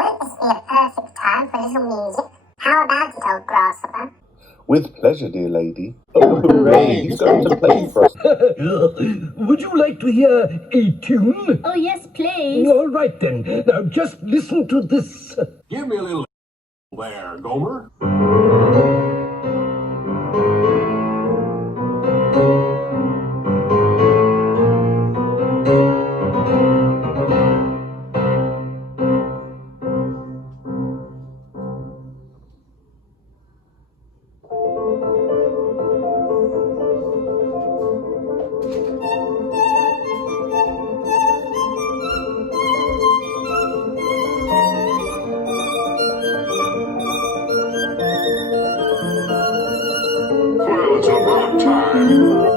Wouldn't this be a perfect time for a little music? How about it, old grasshopper? With pleasure, dear lady. Oh, hooray! He's going to play for us. Would you like to hear a tune? Oh, yes, please. All right, then. Now, just listen to this. Give me a little there, Gomer. Well, it's about time.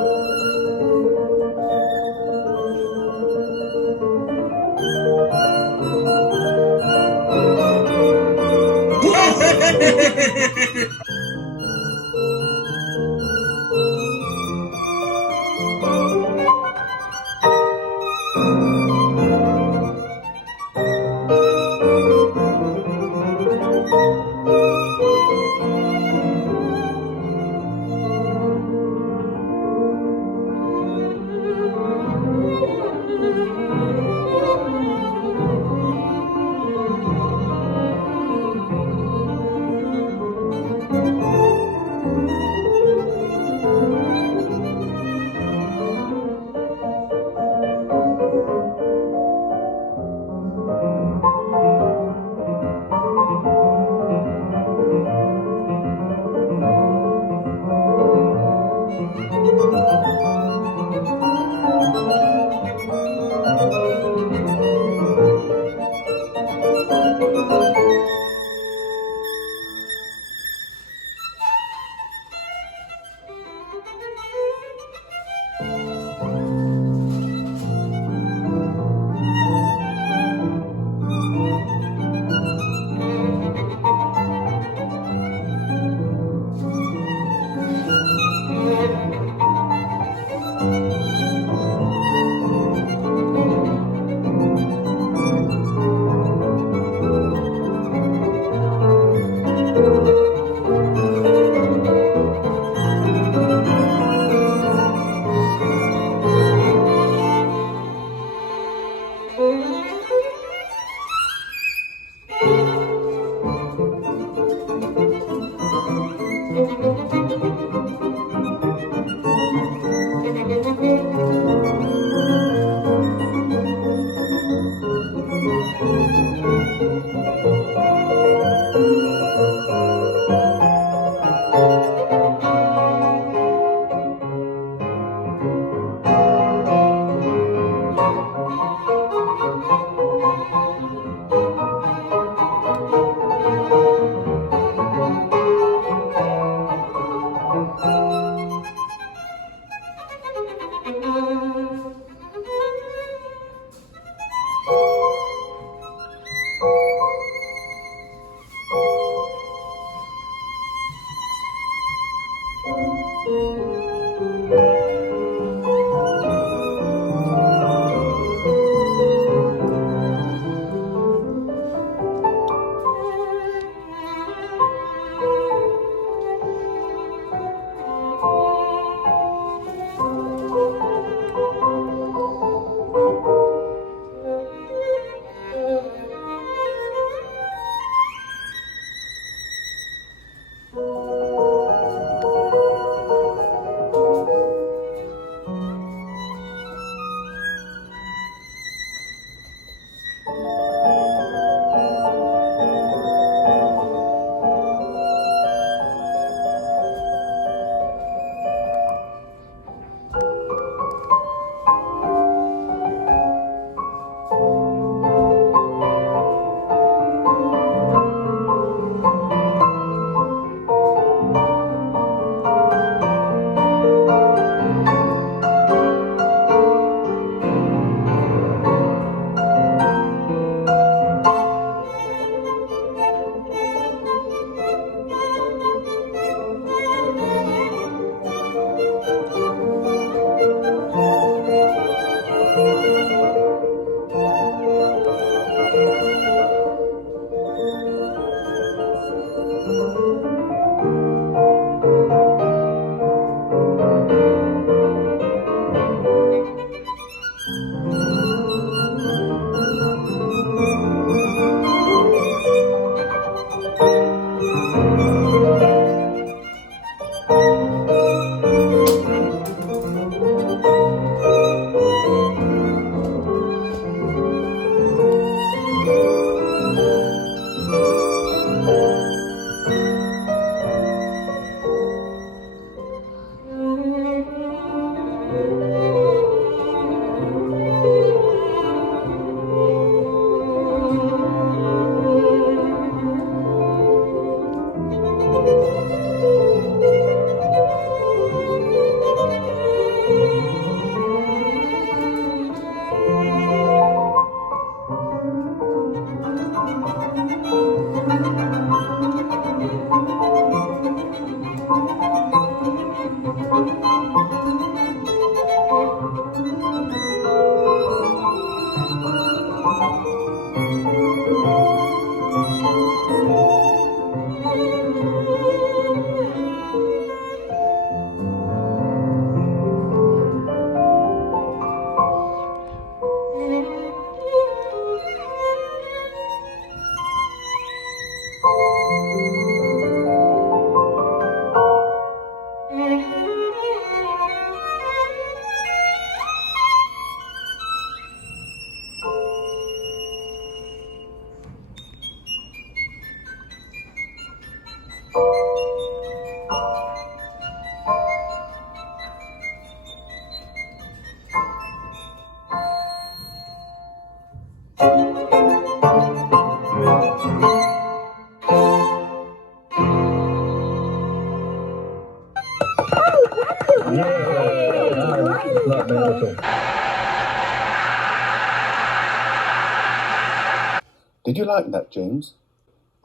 Did you like that, James?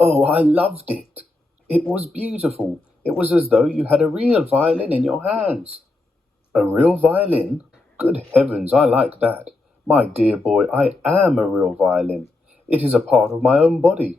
Oh, I loved it. It was beautiful. It was as though you had a real violin in your hands. A real violin? Good heavens, I like that. My dear boy, I am a real violin. It is a part of my own body.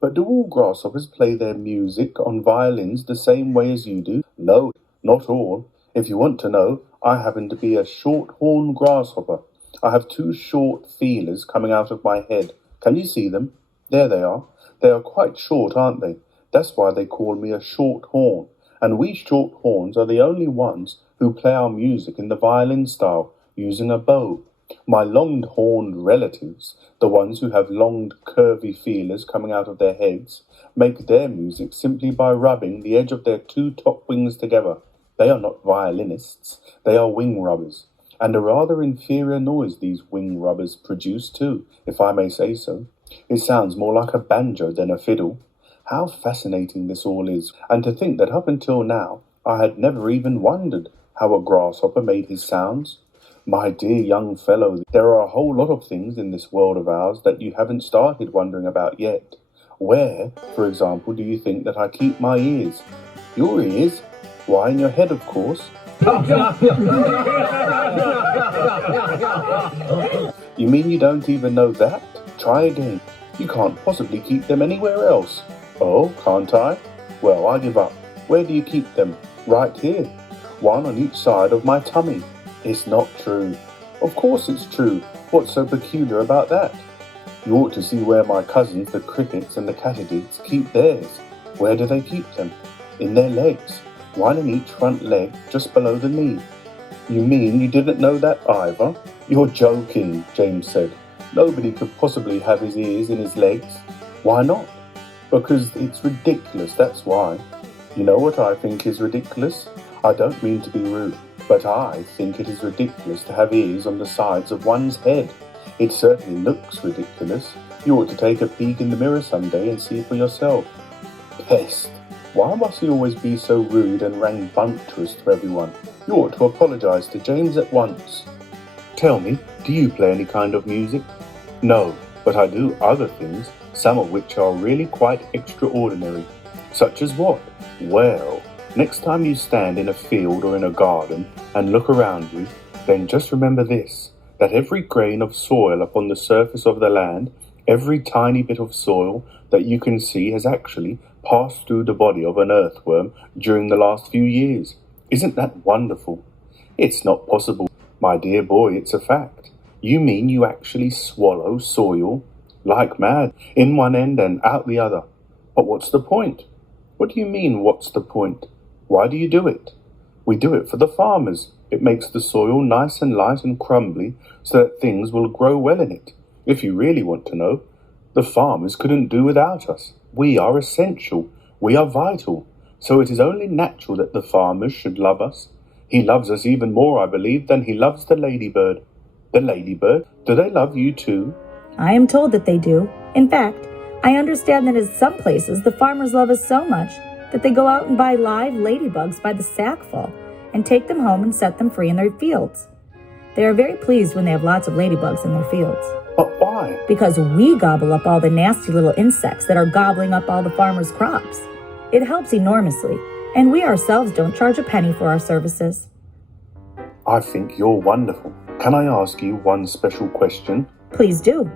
But do all grasshoppers play their music on violins the same way as you do? No, not all. If you want to know, I happen to be a short-horned grasshopper. I have two short feelers coming out of my head. Can you see them? There they are. They are quite short, aren't they? That's why they call me a short horn. And we short horns are the only ones who play our music in the violin style, using a bow. My long-horned relatives, the ones who have long, curvy feelers coming out of their heads, make their music simply by rubbing the edge of their two top wings together. They are not violinists. They are wing rubbers. And a rather inferior noise these wing rubbers produce too, if I may say so. It sounds more like a banjo than a fiddle. How fascinating this all is, and to think that up until now I had never even wondered how a grasshopper made his sounds. My dear young fellow, there are a whole lot of things in this world of ours that you haven't started wondering about yet. Where, for example, do you think that I keep my ears? Your ears? Why, in your head, of course. You mean you don't even know that? Try again. You can't possibly keep them anywhere else. Oh, can't I? Well, I give up. Where do you keep them? Right here. One on each side of my tummy. It's not true. Of course it's true. What's so peculiar about that? You ought to see where my cousins, the crickets and the katydids, keep theirs. Where do they keep them? In their legs. One in each front leg, just below the knee. You mean you didn't know that either? You're joking, James said. Nobody could possibly have his ears in his legs. Why not? Because it's ridiculous, that's why. You know what I think is ridiculous? I don't mean to be rude, but I think it is ridiculous to have ears on the sides of one's head. It certainly looks ridiculous. You ought to take a peek in the mirror someday and see for yourself. Pest! Why must he always be so rude and rambunctious to everyone? You ought to apologize to James at once. Tell me, do you play any kind of music? No, but I do other things, some of which are really quite extraordinary. Such as what? Well, next time you stand in a field or in a garden and look around you, then just remember this, that every grain of soil upon the surface of the land, every tiny bit of soil that you can see has actually passed through the body of an earthworm during the last few years. Isn't that wonderful? It's not possible, my dear boy, it's a fact. You mean you actually swallow soil like mad, in one end and out the other. But what's the point? What do you mean, what's the point? Why do you do it? We do it for the farmers. It makes the soil nice and light and crumbly so that things will grow well in it. If you really want to know, the farmers couldn't do without us. We are essential. We are vital. So it is only natural that the farmers should love us. He loves us even more, I believe, than he loves the ladybird. The ladybird? Do they love you too? I am told that they do. In fact, I understand that in some places the farmers love us so much that they go out and buy live ladybugs by the sackful and take them home and set them free in their fields. They are very pleased when they have lots of ladybugs in their fields. But why? Because we gobble up all the nasty little insects that are gobbling up all the farmers' crops. It helps enormously, and we ourselves don't charge a penny for our services. I think you're wonderful. Can I ask you one special question? Please do.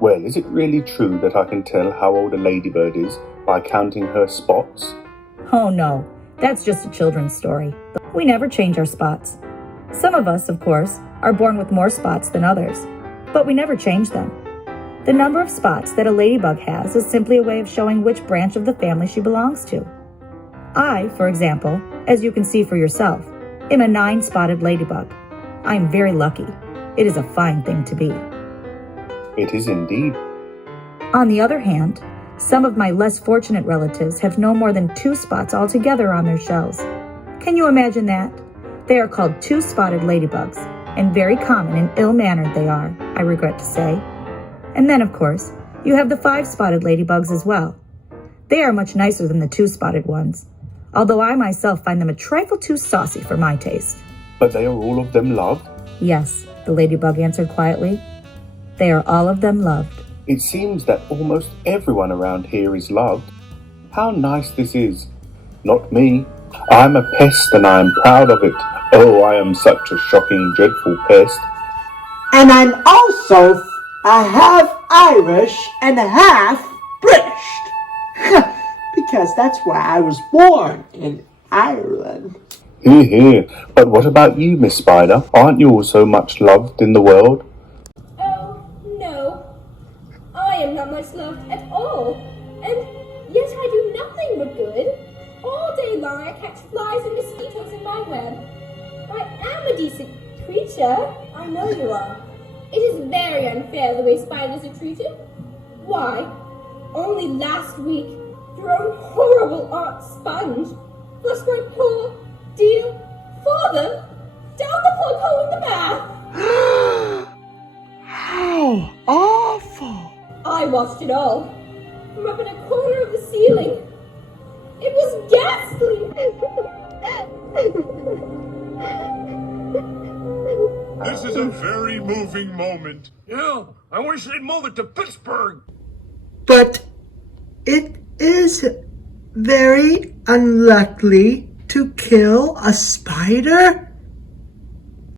Well, is it really true that I can tell how old a ladybird is by counting her spots? Oh no, that's just a children's story. We never change our spots. Some of us, of course, are born with more spots than others, but we never change them. The number of spots that a ladybug has is simply a way of showing which branch of the family she belongs to. I, for example, as you can see for yourself, am a 9-spotted ladybug. I am very lucky. It is a fine thing to be. It is indeed. On the other hand, some of my less fortunate relatives have no more than 2 spots altogether on their shells. Can you imagine that? They are called 2-spotted ladybugs, and very common and ill-mannered they are, I regret to say. And then, of course, You have the 5-spotted ladybugs as well. They are much nicer than the 2-spotted ones, although I myself find them a trifle too saucy for my taste. But they are all of them loved? Yes, the ladybug answered quietly. They are all of them loved. It seems that almost everyone around here is loved. How nice this is. Not me. I'm a pest and I am proud of it. Oh, I am such a shocking, dreadful pest. And I'm also a half Irish and a half British. Because that's where I was born, in Ireland. Hear, hear. But what about you, Miss Spider? Aren't you also much loved in the world? Oh, no. I am not much loved at all. And yet I do nothing but good. All day long I catch flies and mosquitoes in my web. I am a decent creature. I know you are. It is very unfair the way spiders are treated. Why, only last week, your own horrible Aunt Sponge flushed my poor, dear father down the plug hole in the bath. How awful. I watched it all, from up in a corner of the ceiling. It was ghastly. This is a very moving moment. Yeah, I wish they'd move it to Pittsburgh. But it is very unlikely to kill a spider.